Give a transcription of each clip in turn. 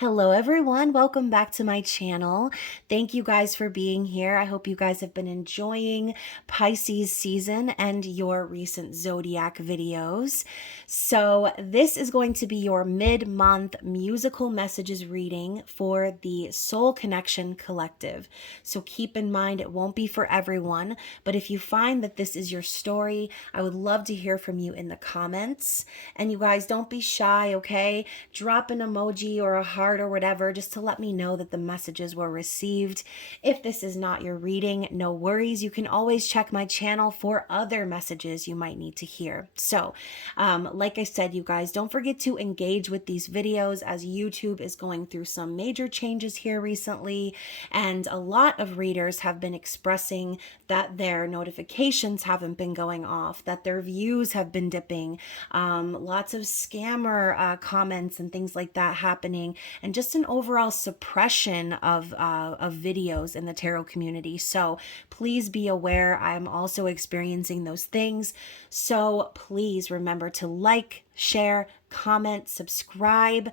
Hello everyone, welcome back to my channel. Thank you guys for being here. I hope you guys have been enjoying Pisces season and your recent zodiac videos. So this is going to be your mid-month musical messages reading for the Soul Connection Collective. So keep in mind it won't be for everyone, but if you find that this is your story, I would love to hear from you in the comments. And you guys don't be shy, okay? Drop an emoji or a heart or whatever just to let me know that the messages were received. If this is not your reading, no worries. You can always check my channel for other messages you might need to hear. So, like I said, you guys, don't forget to engage with these videos as YouTube is going through some major changes here recently, and a lot of readers have been expressing that their notifications haven't been going off, that their views have been dipping, lots of scammer comments and things like that happening, and just an overall suppression of videos in the tarot community. So please be aware, I'm also experiencing those things. So please remember to like, share, comment, subscribe.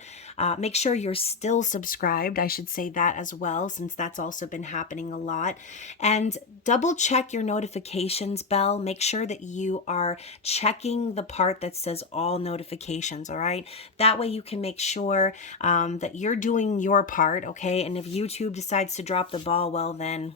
Make sure you're still subscribed. I should say that as well, since that's also been happening a lot. And double check your notifications bell. Make sure that you are checking the part that says all notifications, all right? That way you can make sure that you're doing your part, okay? And if YouTube decides to drop the ball, well then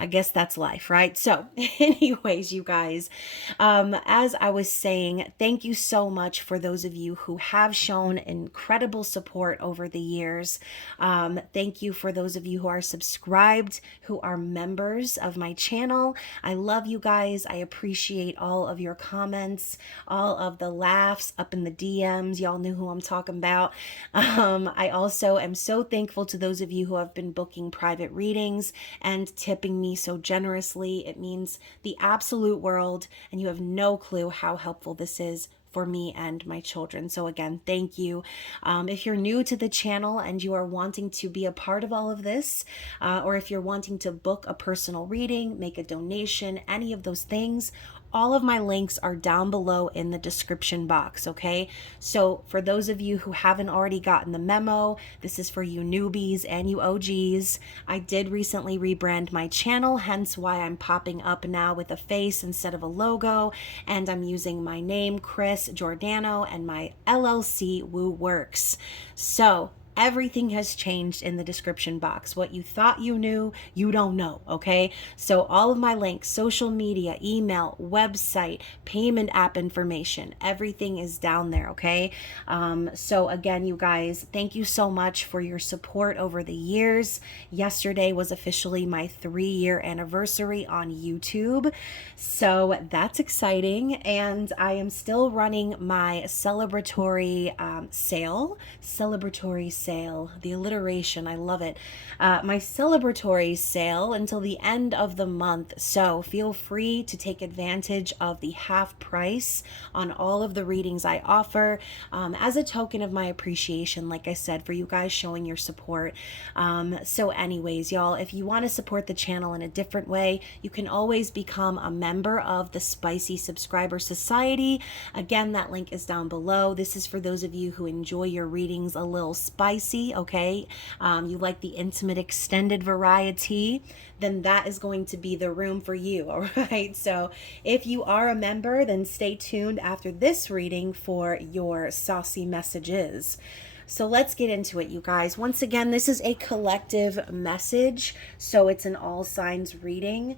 I guess that's life, right? So anyways, you guys, as I was saying, thank you so much for those of you who have shown incredible support over the years. Thank you for those of you who are subscribed, who are members of my channel. I love you guys. I appreciate all of your comments, all of the laughs up in the DMs. Y'all knew who I'm talking about. I also am so thankful to those of you who have been booking private readings and tipping me so generously. It means the absolute world, and you have no clue how helpful this is for me and my children. So again, thank you. If you're new to the channel and you are wanting to be a part of all of this, or if you're wanting to book a personal reading, make a donation, any of those things, all of my links are down below in the description box, okay? So for those of you who haven't already gotten the memo, this is for you newbies and you OGs. I did recently rebrand my channel, hence why I'm popping up now with a face instead of a logo, and I'm using my name, Chris Giordano, and my LLC, wooworxllc. So everything has changed in the description box. What you thought you knew, you don't know, okay? So all of my links, social media, email, website, payment app information, everything is down there, okay? So again, you guys, thank you so much for your support over the years. Yesterday was officially my 3-year anniversary on YouTube. So that's exciting. And I am still running my celebratory sale, the alliteration, I love it. My celebratory sale until the end of the month. So feel free to take advantage of the half price on all of the readings I offer, as a token of my appreciation, like I said, for you guys showing your support. So anyways, y'all, if you want to support the channel in a different way, you can always become a member of the Spicy Subscriber Society. Again, that link is down below. This is for those of you who enjoy your readings a little spicy, okay? You like the intimate extended variety, then that is going to be the room for you, all right? So if you are a member, then stay tuned after this reading for your saucy messages. So let's get into it, you guys. Once again, this is a collective message, so it's an all signs reading.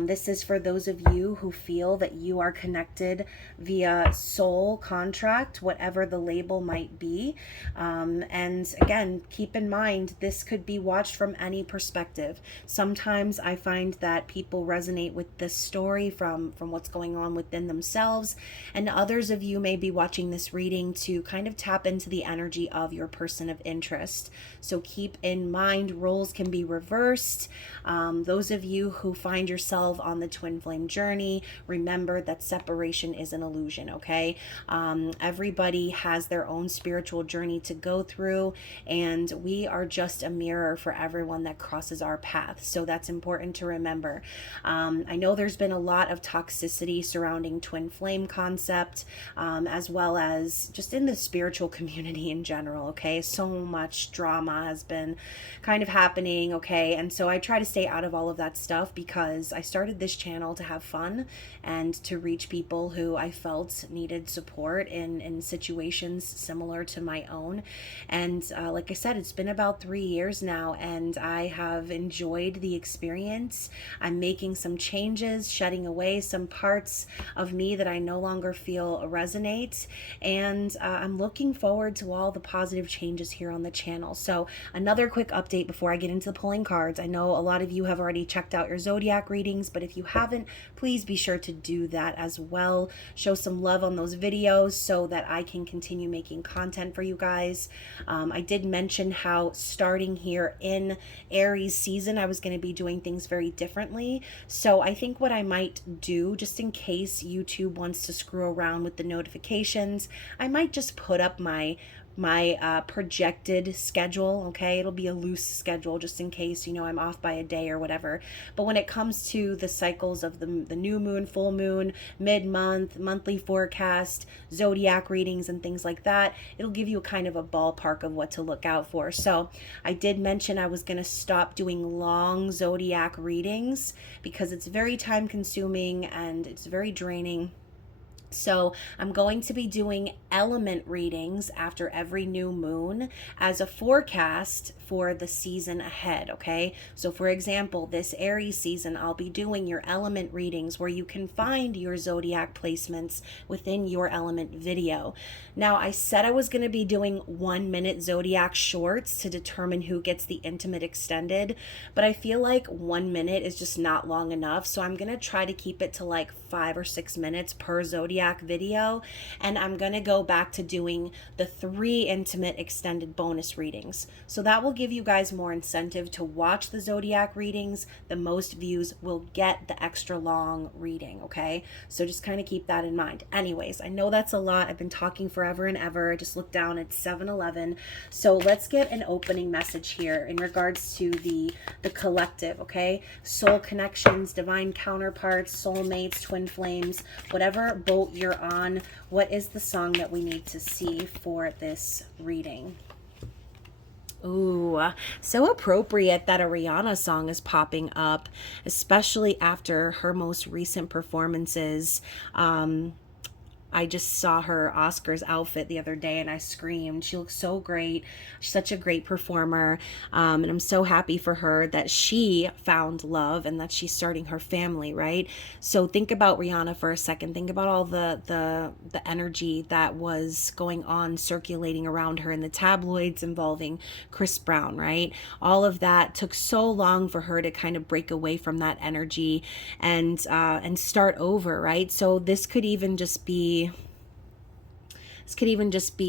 This is for those of you who feel that you are connected via soul contract, whatever the label might be. And again, keep in mind, this could be watched from any perspective. Sometimes I find that people resonate with this story from what's going on within themselves, and others of you may be watching this reading to kind of tap into the energy of your person of interest. So keep in mind, roles can be reversed. Those of you who find yourself on the twin flame journey, remember that separation is an illusion, okay? Everybody has their own spiritual journey to go through, and we are just a mirror for everyone that crosses our path. So that's important to remember. I know there's been a lot of toxicity surrounding twin flame concept, as well as just in the spiritual community in general. general, okay? So much drama has been kind of happening, okay? And so I try to stay out of all of that stuff because I started this channel to have fun and to reach people who I felt needed support in situations similar to my own. And like I said, it's been about 3 years now, and I have enjoyed the experience. I'm making some changes, shedding away some parts of me that I no longer feel resonate, and I'm looking forward to all the positive changes here on the channel. So another quick update before I get into the pulling cards. I know a lot of you have already checked out your zodiac readings, but if you haven't, please be sure to do that as well. Show some love on those videos so that I can continue making content for you guys. I did mention how starting here in Aries season, I was going to be doing things very differently. So I think what I might do, just in case YouTube wants to screw around with the notifications, I might just put up my projected schedule, okay? It'll be a loose schedule just in case, you know, I'm off by a day or whatever. But when it comes to the cycles of the new moon, full moon, mid-month, monthly forecast, zodiac readings and things like that, it'll give you a kind of a ballpark of what to look out for. So I did mention I was going to stop doing long zodiac readings because it's very time consuming and it's very draining. So I'm going to be doing element readings after every new moon as a forecast for the season ahead, okay? So for example, this Aries season, I'll be doing your element readings where you can find your zodiac placements within your element video. Now, I said I was going to be doing 1-minute zodiac shorts to determine who gets the intimate extended, but I feel like 1 minute is just not long enough. So I'm going to try to keep it to like 5 or 6 minutes per zodiac video, and I'm going to go back to doing the 3 intimate extended bonus readings. So that will give you guys more incentive to watch the zodiac readings. The most views will get the extra long reading, okay? So just kind of keep that in mind. Anyways, I know that's a lot. I've been talking forever and ever. I just looked down at 7:11. So let's get an opening message here in regards to the collective, okay? Soul connections, divine counterparts, soulmates, twin flames, whatever boat you're on. What is the song that we need to see for this reading? Ooh, so appropriate that a Rihanna song is popping up, especially after her most recent performances. I just saw her Oscars outfit the other day and I screamed. She looks so great. She's such a great performer. And I'm so happy for her that she found love and that she's starting her family, right? So think about Rihanna for a second. Think about all the energy that was going on circulating around her in the tabloids involving Chris Brown, right? All of that took so long for her to kind of break away from that energy and start over, right? So this could even just be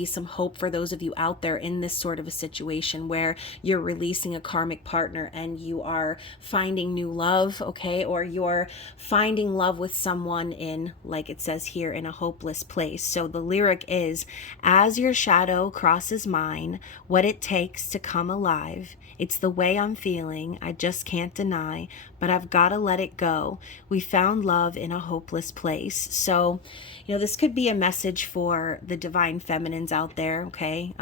some hope for those of you out there in this sort of a situation where you're releasing a karmic partner and you are finding new love, okay? Or you're finding love with someone in, like it says here, in a hopeless place. So the lyric is, as your shadow crosses mine, what it takes to come alive. It's the way I'm feeling, I just can't deny, but I've got to let it go. We found love in a hopeless place. So, you know, this could be a message for the divine feminines out there, okay?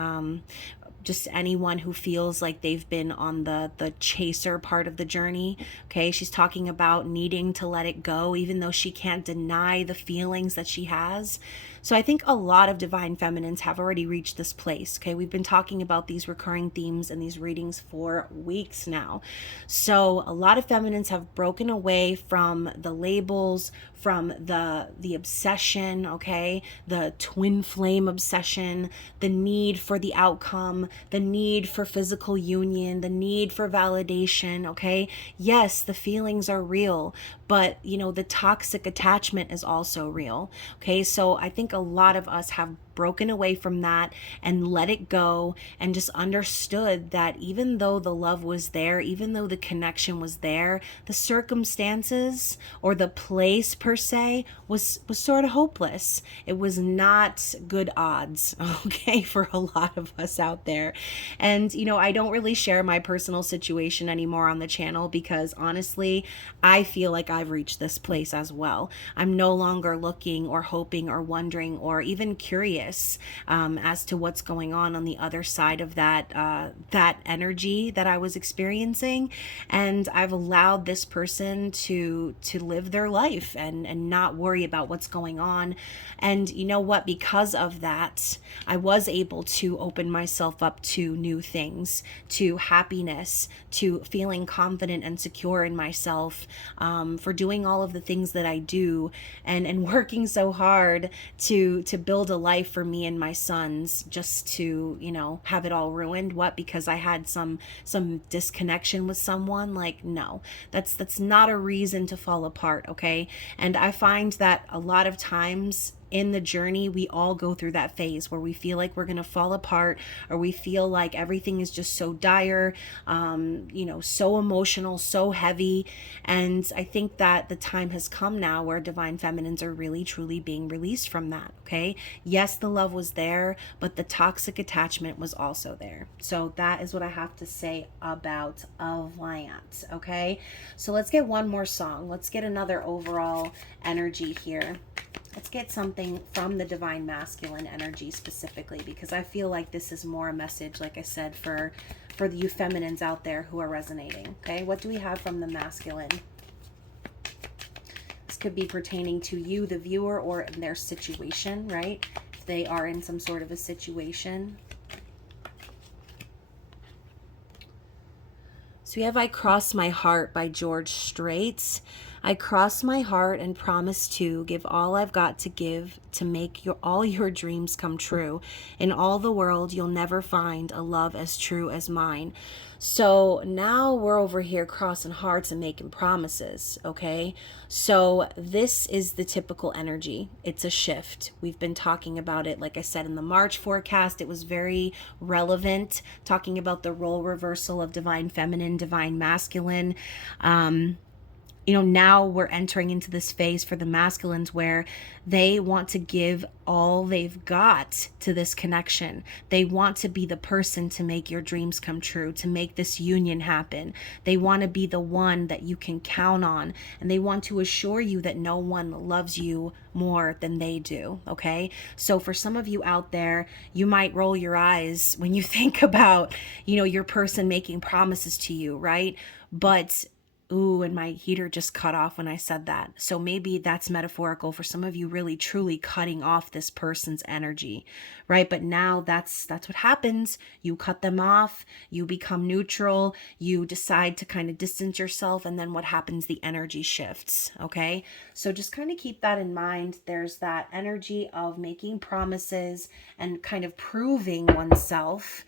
Just anyone who feels like they've been on the chaser part of the journey, okay? She's talking about needing to let it go, even though she can't deny the feelings that she has. So I think a lot of divine feminines have already reached this place, okay? We've been talking about these recurring themes and these readings for weeks now. So a lot of feminines have broken away from the labels, from the obsession, okay? The twin flame obsession, the need for the outcome, the need for physical union, the need for validation, okay? Yes, the feelings are real, but you know, the toxic attachment is also real, okay? So I think a lot of us have broken away from that and let it go and just understood that even though the love was there, even though the connection was there, the circumstances or the place per se was sort of hopeless. It was not good odds, okay, for a lot of us out there. And you know, I don't really share my personal situation anymore on the channel because honestly, I feel like I've reached this place as well. I'm no longer looking or hoping or wondering or even curious curious as to what's going on the other side of that energy that I was experiencing, and I've allowed this person to live their life and not worry about what's going on. And you know what? Because of that, I was able to open myself up to new things, to happiness, to feeling confident and secure in myself, for doing all of the things that I do, and working so hard to build a life for me and my sons, just to, you know, have it all ruined. What? Because I had some disconnection with someone? Like, no, that's not a reason to fall apart. Okay. And I find that a lot of times in the journey, we all go through that phase where we feel like we're going to fall apart, or we feel like everything is just so dire, you know, so emotional, so heavy. And I think that the time has come now where divine feminines are really truly being released from that. Okay. Yes, the love was there, but the toxic attachment was also there. So that is what I have to say about Alliance. Okay. So let's get one more song. Let's get another overall energy here. Let's get something from the divine masculine energy specifically, because I feel like this is more a message, like I said, for you feminines out there who are resonating. Okay, what do we have from the masculine? This could be pertaining to you, the viewer, or in their situation, right? If they are in some sort of a situation. So we have I Cross My Heart by George Strait. I cross my heart and promise to give all I've got to give to make all your dreams come true. In all the world, you'll never find a love as true as mine. So now we're over here crossing hearts and making promises, okay? So this is the typical energy. It's a shift. We've been talking about it, like I said, in the March forecast. It was very relevant, talking about the role reversal of divine feminine, divine masculine. You know, now we're entering into this phase for the masculines where they want to give all they've got to this connection. They want to be the person to make your dreams come true, to make this union happen. They want to be the one that you can count on, and they want to assure you that no one loves you more than they do. Okay. So for some of you out there, you might roll your eyes when you think about, you know, your person making promises to you, right? But ooh, and my heater just cut off when I said that. So maybe that's metaphorical for some of you, really truly cutting off this person's energy, right? But now that's what happens. You cut them off, you become neutral, you decide to kind of distance yourself, and then what happens? The energy shifts, okay? So just kind of keep that in mind. There's that energy of making promises and kind of proving oneself.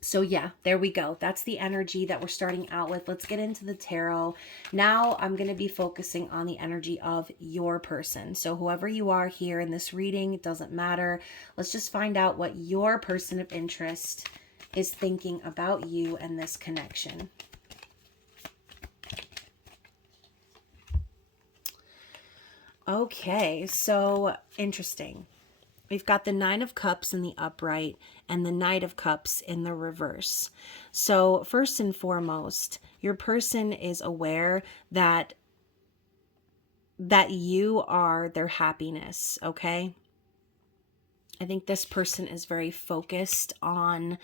So yeah, there we go. That's the energy that we're starting out with. Let's get into the tarot. Now I'm going to be focusing on the energy of your person. So whoever you are here in this reading, it doesn't matter. Let's just find out what your person of interest is thinking about you and this connection. Okay, so interesting. We've got the Nine of Cups in the upright and the Knight of Cups in the reverse. So first and foremost, your person is aware that you are their happiness, okay? I think this person is very focused on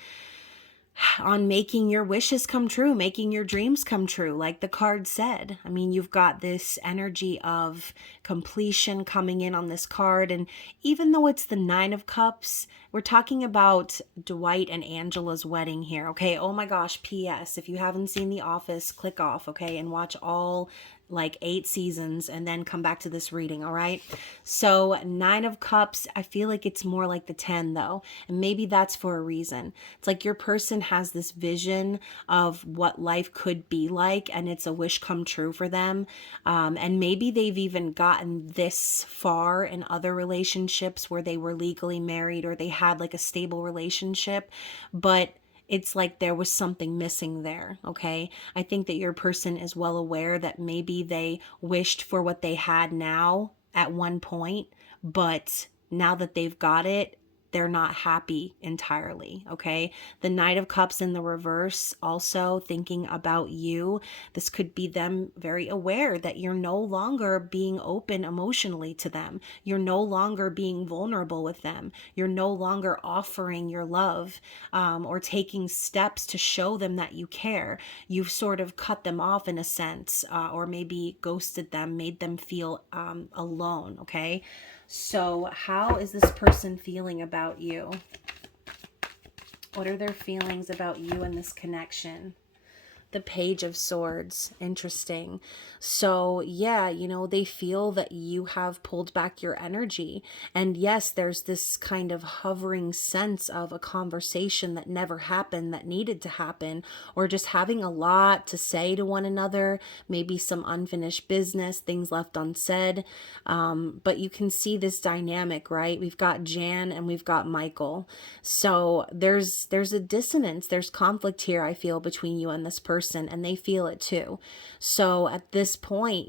making your wishes come true, making your dreams come true, like the card said. I mean, you've got this energy of completion coming in on this card. And even though it's the Nine of Cups, we're talking about Dwight and Angela's wedding here, okay? Oh my gosh, P.S. If you haven't seen The Office, click off, okay? And watch all like 8 seasons and then come back to this reading, all right? So Nine of Cups, I feel like it's more like the 10 though, and maybe that's for a reason. It's like your person has this vision of what life could be like, and it's a wish come true for them. And maybe they've even gotten this far in other relationships where they were legally married or they had like a stable relationship, but it's like there was something missing there, okay? I think that your person is well aware that maybe they wished for what they had now at one point, but now that they've got it, they're not happy entirely, okay? The Knight of Cups in the reverse, also thinking about you. This could be them very aware that you're no longer being open emotionally to them. You're no longer being vulnerable with them. You're no longer offering your love, or taking steps to show them that you care. You've sort of cut them off in a sense, or maybe ghosted them, made them feel alone, okay? So how is this person feeling about you? What are their feelings about you and this connection? The Page of Swords. Interesting. So yeah, they feel that you have pulled back your energy. And yes, there's this kind of hovering sense of a conversation that never happened, that needed to happen, or just having a lot to say to one another, maybe some unfinished business, things left unsaid. But you can see this dynamic, right? We've got Jan and we've got Michael. So there's a dissonance, there's conflict here, I feel, between you and this person. And they feel it too. So at this point,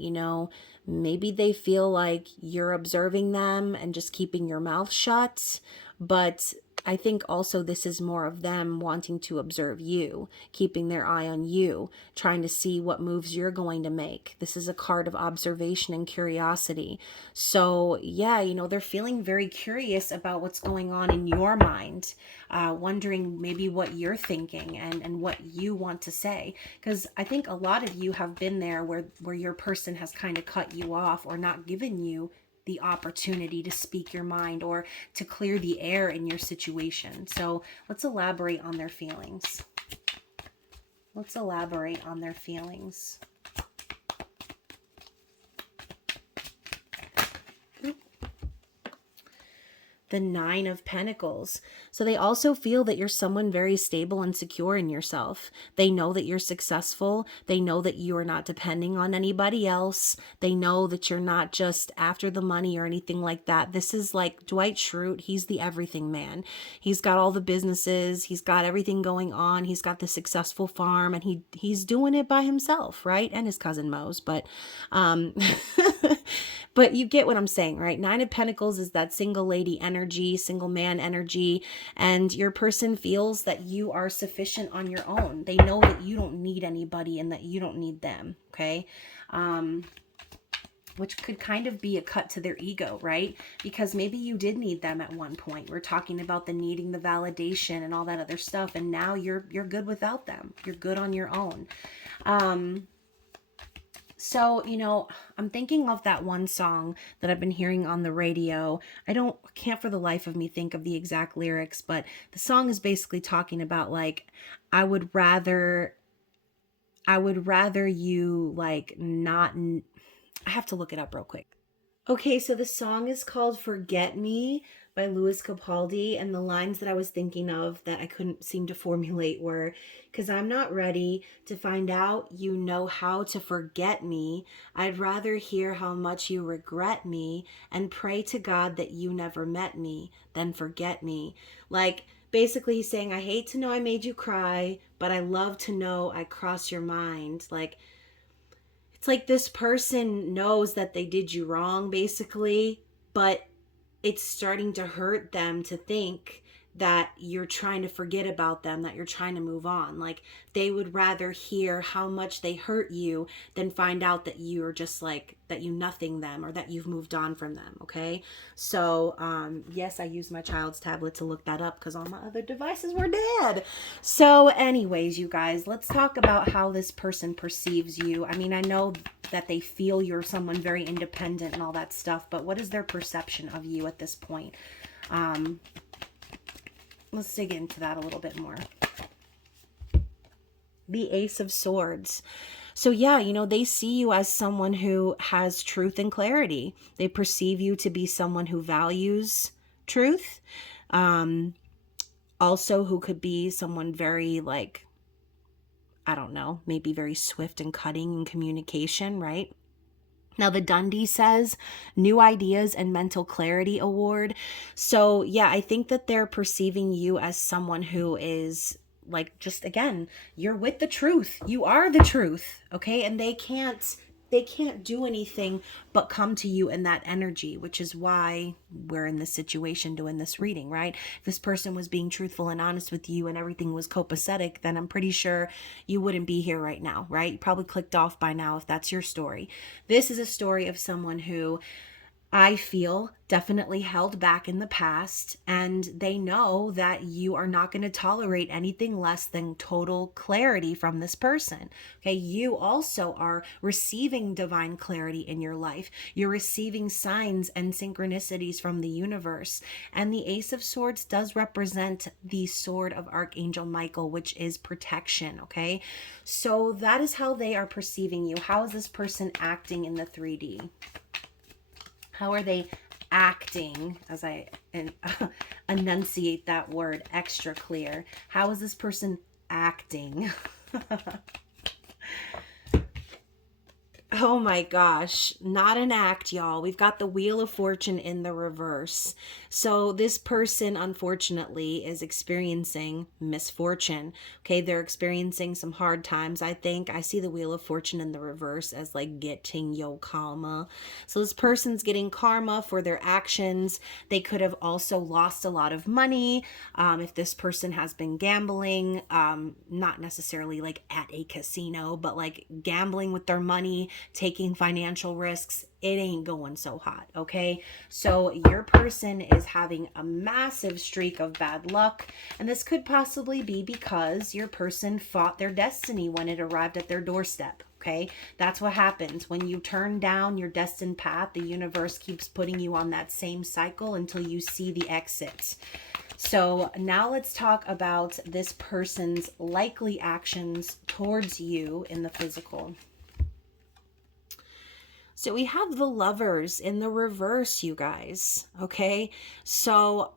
maybe they feel like you're observing them and just keeping your mouth shut. But I think also this is more of them wanting to observe you, keeping their eye on you, trying to see what moves you're going to make. This is a card of observation and curiosity. So yeah, they're feeling very curious about what's going on in your mind, wondering maybe what you're thinking and what you want to say. Because I think a lot of you have been there where your person has kind of cut you off or not given you the opportunity to speak your mind or to clear the air in your situation. So let's elaborate on their feelings. Let's elaborate on their feelings. The Nine of Pentacles. So they also feel that you're someone very stable and secure in yourself. They know that you're successful. They know that you are not depending on anybody else. They know that you're not just after the money or anything like that. This is like Dwight Schrute. He's the everything man. He's got all the businesses. He's got everything going on. He's got the successful farm, and he's doing it by himself, right? And his cousin Mose, but but you get what I'm saying, right? Nine of Pentacles is that single lady energy, single man energy, and your person feels that you are sufficient on your own. They know that you don't need anybody and that you don't need them, okay? Which could kind of be a cut to their ego, right? Because maybe you did need them at one point. We're talking about the needing the validation and all that other stuff, and now you're good without them. You're good on your own. So, I'm thinking of that one song that I've been hearing on the radio. Can't for the life of me think of the exact lyrics, but the song is basically talking about like, I would rather you like not, I have to look it up real quick. Okay, so the song is called Forget Me by Louis Capaldi, and the lines that I was thinking of that I couldn't seem to formulate were, because I'm not ready to find out you know how to forget me. I'd rather hear how much you regret me and pray to God that you never met me than forget me. Like, basically he's saying, I hate to know I made you cry, but I love to know I cross your mind. Like, it's like this person knows that they did you wrong, basically, but it's starting to hurt them to think that you're trying to forget about them, that you're trying to move on. Like, they would rather hear how much they hurt you than find out that you're just like, that you nothing them or that you've moved on from them, okay? So, yes, I used my child's tablet to look that up because all my other devices were dead. So anyways, you guys, let's talk about how this person perceives you. I mean, I know that they feel you're someone very independent and all that stuff, but what is their perception of you at this point? Let's dig into that a little bit more. The Ace of Swords. So yeah, they see you as someone who has truth and clarity. They perceive you to be someone who values truth. Also who could be someone very like, I don't know, maybe very swift and cutting in communication, right? Now, the Dundee says New Ideas and Mental Clarity Award. So yeah, I think that they're perceiving you as someone who is like, just again, you're with the truth. You are the truth, okay? And they can't they can't do anything but come to you in that energy, which is why we're in this situation doing this reading, right? If this person was being truthful and honest with you and everything was copacetic, then I'm pretty sure you wouldn't be here right now, right? You probably clicked off by now if that's your story. This is a story of someone who I feel definitely held back in the past, and they know that you are not going to tolerate anything less than total clarity from this person. Okay, you also are receiving divine clarity in your life. You're receiving signs and synchronicities from the universe. And the Ace of Swords does represent the sword of Archangel Michael, which is protection. Okay, so that is how they are perceiving you. How is this person acting in the 3D? How are they acting, as I enunciate that word extra clear? How is this person acting? Oh my gosh, not an act, y'all. We've got the Wheel of Fortune in the reverse. So this person, unfortunately, is experiencing misfortune. Okay, they're experiencing some hard times, I think. I see the Wheel of Fortune in the reverse as like getting your karma. So this person's getting karma for their actions. They could have also lost a lot of money. If this person has been gambling, not necessarily like at a casino, but like gambling with their money, taking financial risks, it ain't going so hot, okay? So your person is having a massive streak of bad luck, and this could possibly be because your person fought their destiny when it arrived at their doorstep. Okay, that's what happens when you turn down your destined path. The universe keeps putting you on that same cycle until you see the exit. So now let's talk about this person's likely actions towards you in the physical. So we have the Lovers in the reverse, you guys. Okay, so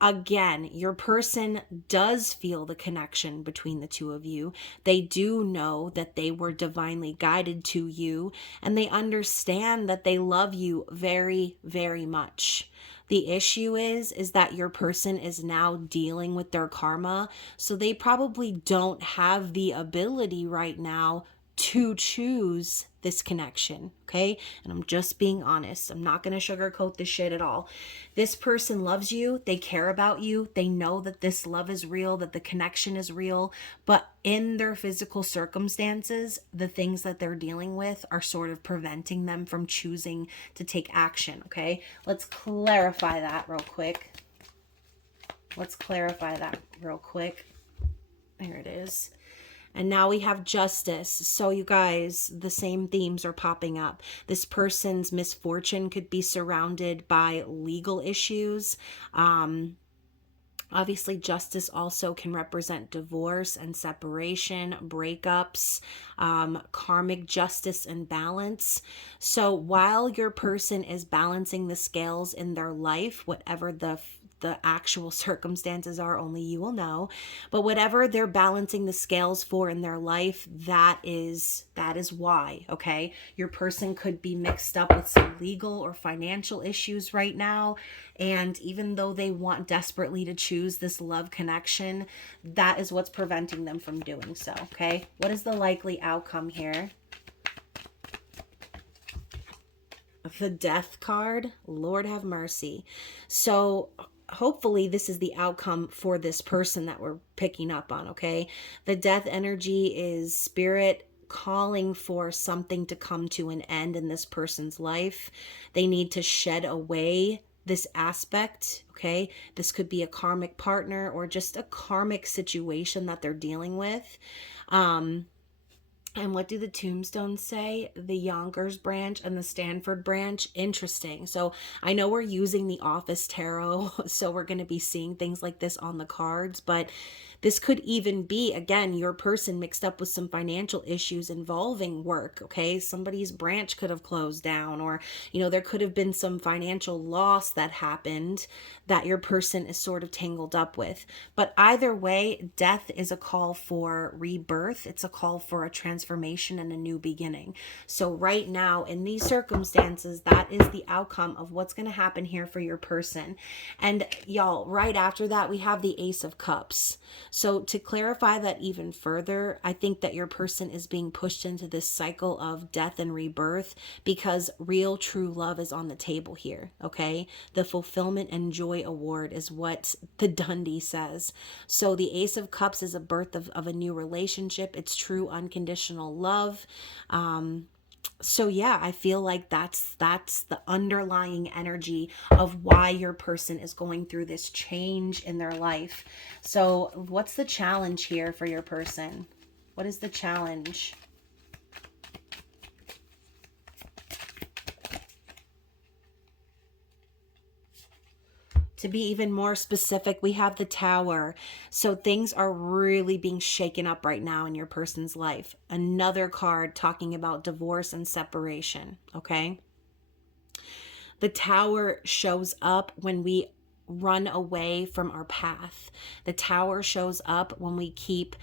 again, your person does feel the connection between the two of you. They do know that they were divinely guided to you, and they understand that they love you very, very much. The issue is that your person is now dealing with their karma, so they probably don't have the ability right now to choose this connection, okay? And I'm just being honest. I'm not going to sugarcoat this shit at all. This person loves you. They care about you. They know that this love is real, that the connection is real, but in their physical circumstances, the things that they're dealing with are sort of preventing them from choosing to take action, okay? Let's clarify that real quick. There it is. And now we have Justice. So you guys, the same themes are popping up. This person's misfortune could be surrounded by legal issues. Obviously, Justice also can represent divorce and separation, breakups, karmic justice and balance. So while your person is balancing the scales in their life, whatever the actual circumstances are, only you will know, but whatever they're balancing the scales for in their life, that is why. Okay, your person could be mixed up with some legal or financial issues right now, and even though they want desperately to choose this love connection, that is what's preventing them from doing so. Okay, what is the likely outcome here? The Death card. Lord have mercy. So hopefully this is the outcome for this person that we're picking up on, okay? The Death energy is spirit calling for something to come to an end in this person's life. They need to shed away this aspect, okay? This could be a karmic partner or just a karmic situation that they're dealing with. And what do the tombstones say? The Yonkers branch and the Stanford branch. Interesting. So I know we're using the Office Tarot, so we're going to be seeing things like this on the cards, but this could even be, again, your person mixed up with some financial issues involving work, okay? Somebody's branch could have closed down, or, you know, there could have been some financial loss that happened that your person is sort of tangled up with. But either way, death is a call for rebirth. It's a call for a transformation and a new beginning. So right now, in these circumstances, that is the outcome of what's going to happen here for your person. And y'all, right after that, we have the Ace of Cups. So to clarify that even further, I think that your person is being pushed into this cycle of death and rebirth because real true love is on the table here, okay? The fulfillment and joy award is what the Dundee says. So the Ace of Cups is a birth of a new relationship. It's true unconditional love. So yeah, I feel like that's the underlying energy of why your person is going through this change in their life. So what's the challenge here for your person? What is the challenge? To be even more specific, we have the Tower. So things are really being shaken up right now in your person's life. Another card talking about divorce and separation, okay? The Tower shows up when we run away from our path. The Tower shows up when we keep,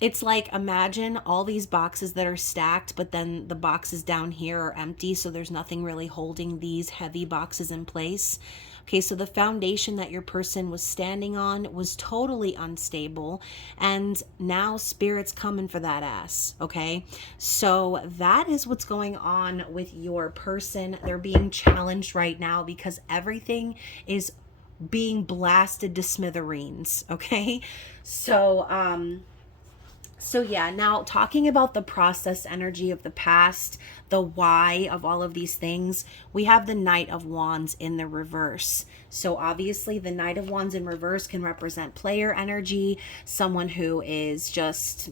it's like, imagine all these boxes that are stacked, but then the boxes down here are empty, so there's nothing really holding these heavy boxes in place. Okay, so the foundation that your person was standing on was totally unstable, and now Spirit's coming for that ass, okay? So that is what's going on with your person. They're being challenged right now because everything is being blasted to smithereens, okay? So yeah, now talking about the process energy of the past, the why of all of these things, we have the Knight of Wands in the reverse. So obviously the Knight of Wands in reverse can represent player energy, someone who is just,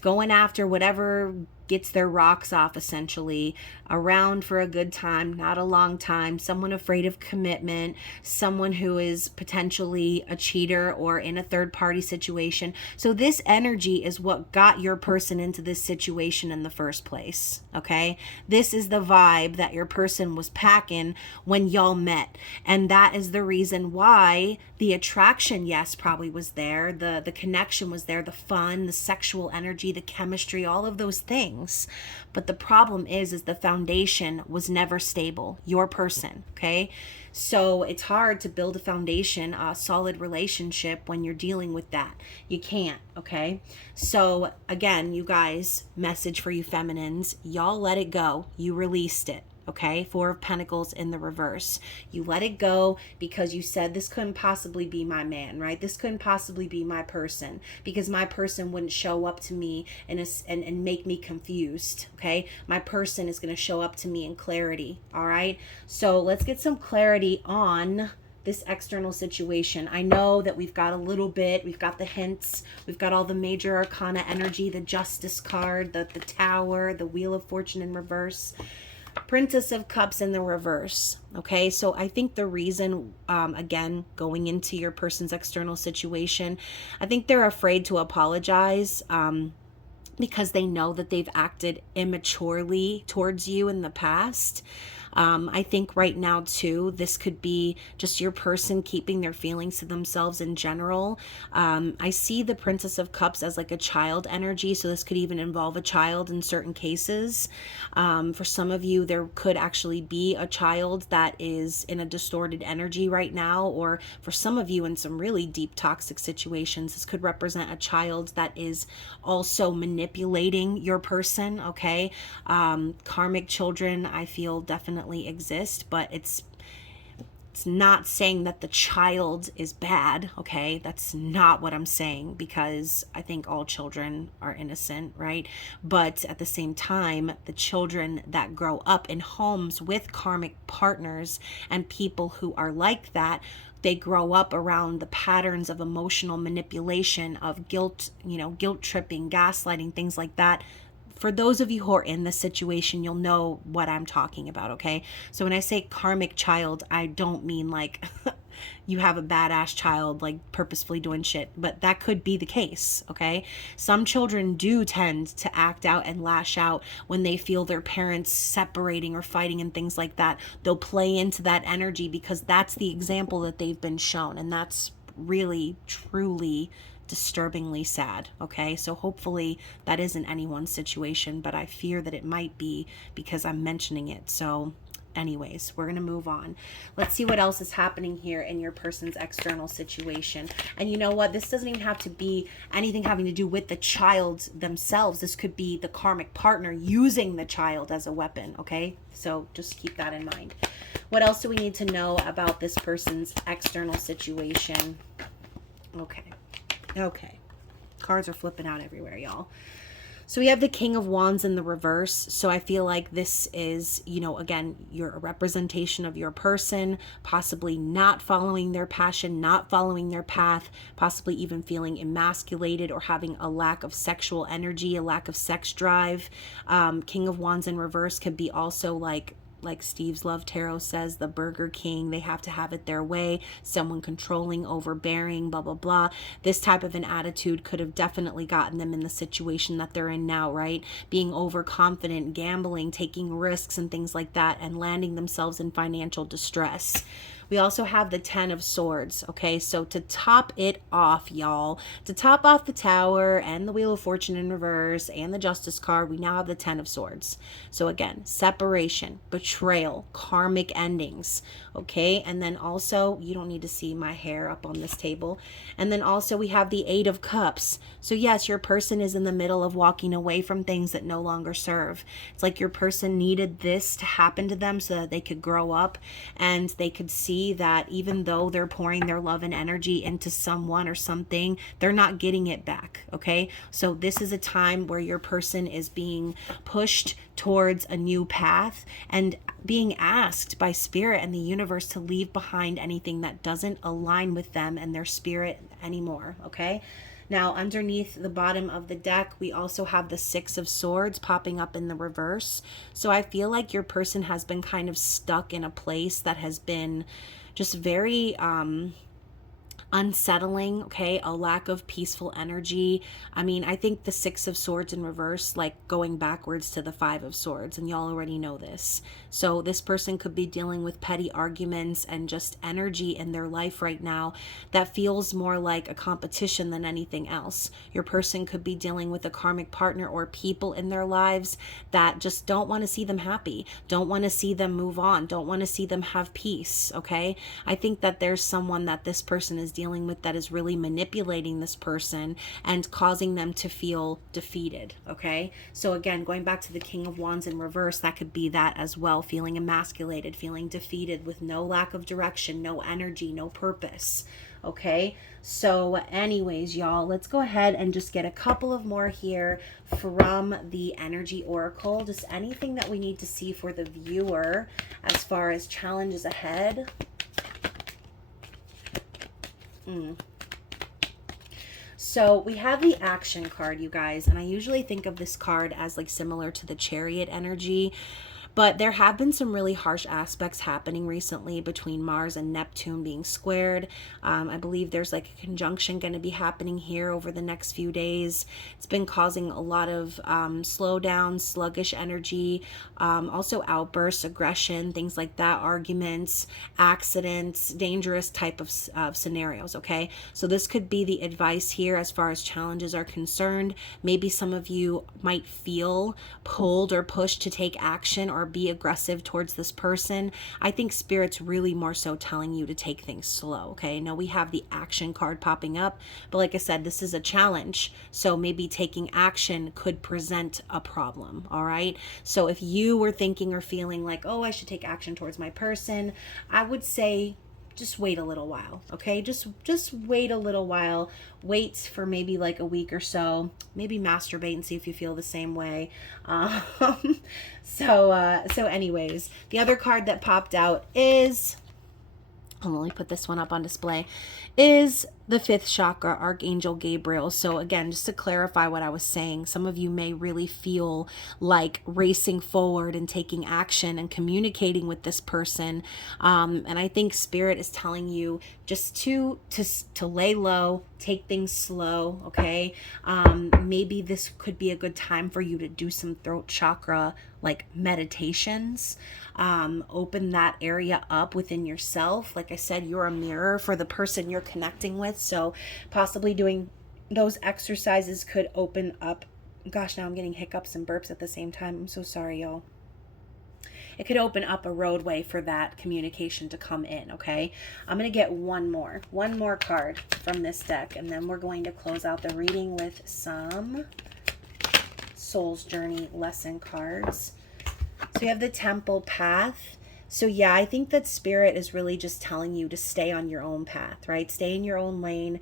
going after whatever gets their rocks off, essentially, around for a good time, not a long time, someone afraid of commitment, someone who is potentially a cheater or in a third party situation. So this energy is what got your person into this situation in the first place, okay? This is the vibe that your person was packing when y'all met, and that is the reason why the attraction, yes, probably was there, the connection was there, the fun, the sexual energy, the chemistry, all of those things. But the problem is the foundation was never stable, your person, okay? So it's hard to build a foundation, a solid relationship when you're dealing with that. You can't, okay? So again, you guys, message for you feminines, y'all let it go. You released it. Okay, Four of Pentacles in the reverse. You let it go because you said this couldn't possibly be my man, right? This couldn't possibly be my person because my person wouldn't show up to me and make me confused, okay? My person is going to show up to me in clarity, all right? So let's get some clarity on this external situation. I know that we've got a little bit, we've got the hints, we've got all the major arcana energy, the Justice card, the Tower, the Wheel of Fortune in reverse, Princess of Cups in the reverse. Okay, so I think the reason, again, going into your person's external situation, I think they're afraid to apologize because they know that they've acted immaturely towards you in the past. I think right now too, this could be just your person keeping their feelings to themselves in general. I see the Princess of Cups as like a child energy, so this could even involve a child in certain cases. For some of you, there could actually be a child that is in a distorted energy right now, or for some of you in some really deep toxic situations, this could represent a child that is also manipulating your person, okay? Karmic children, I feel, definitely exist, but it's not saying that the child is bad, okay? That's not what I'm saying, because I think all children are innocent, right? But at the same time, the children that grow up in homes with karmic partners and people who are like that, they grow up around the patterns of emotional manipulation, of guilt, guilt tripping, gaslighting, things like that. For those of you who are in this situation, you'll know what I'm talking about, okay? So when I say karmic child, I don't mean like you have a badass child like purposefully doing shit, but that could be the case, okay? Some children do tend to act out and lash out when they feel their parents separating or fighting and things like that. They'll play into that energy because that's the example that they've been shown, and that's really, truly disturbingly sad, okay? So hopefully that isn't anyone's situation, but I fear that it might be because I'm mentioning it. So anyways, we're going to move on. Let's see what else is happening here in your person's external situation. And you know what? This doesn't even have to be anything having to do with the child themselves. This could be the karmic partner using the child as a weapon, okay? So just keep that in mind. What else do we need to know about this person's external situation? Okay. Cards are flipping out everywhere, y'all. So we have the King of Wands in the reverse. So I feel like this is, you know, again, you're a representation of your person, possibly not following their passion, not following their path, possibly even feeling emasculated or having a lack of sexual energy, a lack of sex drive. King of Wands in reverse could be also like Steve's Love Tarot says, the Burger King, they have to have it their way, someone controlling, overbearing, blah, blah, blah. This type of an attitude could have definitely gotten them in the situation that they're in now, right? Being overconfident, gambling, taking risks and things like that, and landing themselves in financial distress. We also have the 10 of Swords, okay? So to top it off, y'all, to top off the Tower and the Wheel of Fortune in reverse and the Justice card, we now have the 10 of Swords. So again, separation, betrayal, karmic endings, okay? And then also, you don't need to see my hair up on this table. And then also we have the 8 of Cups. So yes, your person is in the middle of walking away from things that no longer serve. It's like your person needed this to happen to them so that they could grow up and they could see that even though they're pouring their love and energy into someone or something, they're not getting it back, okay? So this is a time where your person is being pushed towards a new path and being asked by spirit and the universe to leave behind anything that doesn't align with them and their spirit anymore, okay? Now, underneath the bottom of the deck, we also have the 6 of Swords popping up in the reverse. So I feel like your person has been kind of stuck in a place that has been just very unsettling, okay? A lack of peaceful energy. I mean, I think the 6 of Swords in reverse, like going backwards to the 5 of Swords, and y'all already know this. So this person could be dealing with petty arguments and just energy in their life right now that feels more like a competition than anything else. Your person could be dealing with a karmic partner or people in their lives that just don't want to see them happy, don't want to see them move on, don't want to see them have peace, okay? I think that there's someone that this person is dealing with that is really manipulating this person and causing them to feel defeated, okay? So again, going back to the King of Wands in reverse, that could be that as well, feeling emasculated, feeling defeated with no lack of direction, no energy, no purpose, okay? So anyways, y'all, let's go ahead and just get a couple of more here from the Energy Oracle. Just anything that we need to see for the viewer as far as challenges ahead. So we have the Action card, you guys, and I usually think of this card as like similar to the Chariot energy. But there have been some really harsh aspects happening recently between Mars and Neptune being squared. I believe there's like a conjunction going to be happening here over the next few days. It's been causing a lot of slowdown, sluggish energy, also outbursts, aggression, things like that, arguments, accidents, dangerous type of scenarios, okay? So this could be the advice here as far as challenges are concerned. Maybe some of you might feel pulled or pushed to take action or be aggressive towards this person. I think Spirit's really more so telling you to take things slow, okay? Now we have the Action card popping up, but like I said, this is a challenge. So maybe taking action could present a problem, all right? So if you were thinking or feeling like, oh, I should take action towards my person, I would say just wait a little while, okay? Just wait a little while. Wait for maybe like a week or so. Maybe masturbate and see if you feel the same way. So anyways, the other card that popped out is, I'll only put this one up on display, is the 5th chakra, Archangel Gabriel. So again, just to clarify what I was saying, some of you may really feel like racing forward and taking action and communicating with this person. And I think Spirit is telling you just to lay low, take things slow, okay? Maybe this could be a good time for you to do some throat chakra like meditations. Open that area up within yourself. Like I said, you're a mirror for the person you're connecting with. So possibly doing those exercises could open up. Gosh, now I'm getting hiccups and burps at the same time. I'm so sorry, y'all. it could open up a roadway for that communication to come in, okay? I'm going to get one more card from this deck, and then we're going to close out the reading with some Soul's Journey lesson cards. So you have the Temple Path. So yeah, I think that Spirit is really just telling you to stay on your own path, right? Stay in your own lane.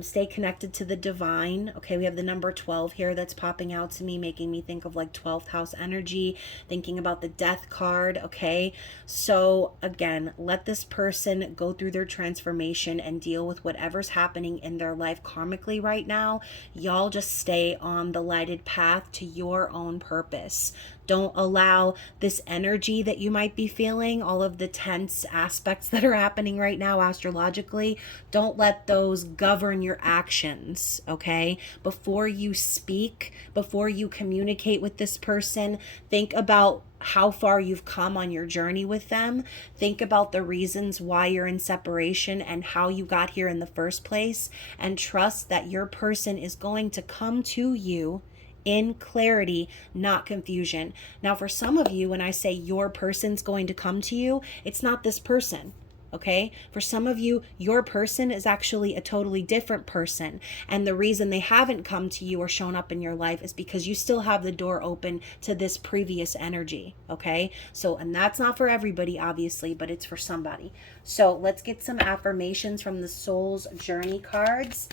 Stay connected to the divine. Okay, we have the number 12 here that's popping out to me, making me think of like 12th house energy, thinking about the Death card, okay? So again, let this person go through their transformation and deal with whatever's happening in their life karmically right now. Y'all just stay on the lighted path to your own purpose. Don't allow this energy that you might be feeling, all of the tense aspects that are happening right now astrologically, don't let those govern your actions, okay? Before you speak, before you communicate with this person, think about how far you've come on your journey with them. Think about the reasons why you're in separation and how you got here in the first place, and trust that your person is going to come to you in clarity, not confusion. Now, for some of you, when I say your person's going to come to you, it's not this person. Okay? For some of you, your person is actually a totally different person. And the reason they haven't come to you or shown up in your life is because you still have the door open to this previous energy. Okay? So, and that's not for everybody, obviously, but it's for somebody. So let's get some affirmations from the Soul's Journey cards.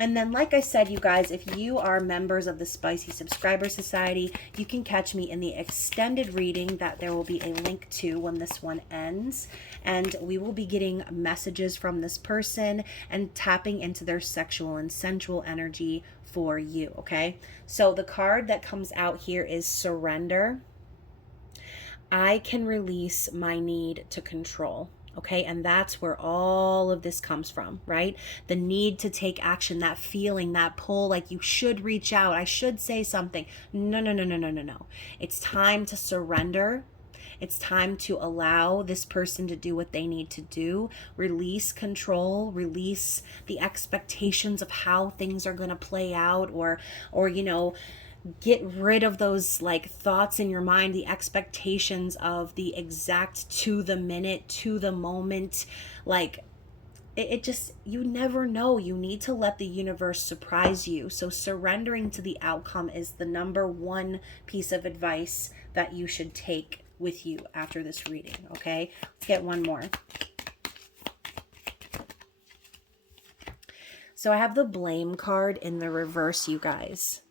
And then, like I said, you guys, if you are members of the Spicy Subscriber Society, you can catch me in the extended reading that there will be a link to when this one ends. And we will be getting messages from this person and tapping into their sexual and sensual energy for you, okay? So the card that comes out here is Surrender. I can release my need to control. Okay, and that's where all of this comes from, right? The need to take action, that feeling, that pull, like you should reach out, I should say something. No, no, no, no, no, no, no. It's time to surrender. It's time to allow this person to do what they need to do. Release control, release the expectations of how things are going to play out, or you know, get rid of those like thoughts in your mind, the expectations of the exact to the minute, to the moment. Like it just, you never know. You need to let the universe surprise you. So surrendering to the outcome is the number one piece of advice that you should take with you after this reading. Okay, let's get one more. So I have the Blame card in the reverse, you guys.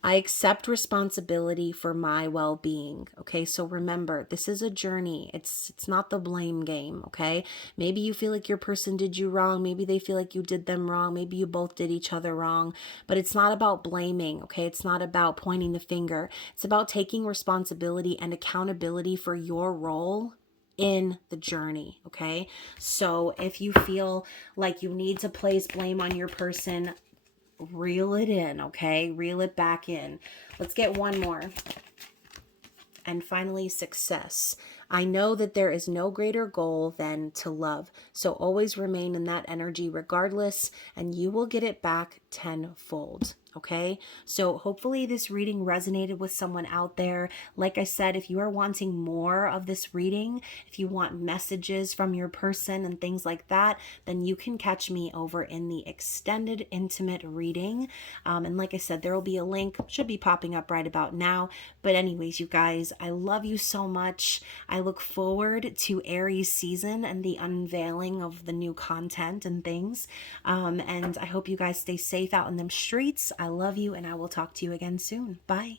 I accept responsibility for my well-being. Okay, so remember, this is a journey. It's not the blame game, okay? Maybe you feel like your person did you wrong. Maybe they feel like you did them wrong. Maybe you both did each other wrong. But it's not about blaming, okay? It's not about pointing the finger. It's about taking responsibility and accountability for your role in the journey, okay? So if you feel like you need to place blame on your person, reel it in, okay? Reel it back in. Let's get one more. And finally, success. I know that there is no greater goal than to love. So always remain in that energy regardless, and you will get it back tenfold. Okay, so hopefully this reading resonated with someone out there. Like I said, if you are wanting more of this reading, if you want messages from your person and things like that, then you can catch me over in the extended intimate reading. And like I said, there will be a link, should be popping up right about now. But anyways, you guys, I love you so much. I look forward to Aries season and the unveiling of the new content and things. And I hope you guys stay safe out in them streets. I love you, and I will talk to you again soon. Bye.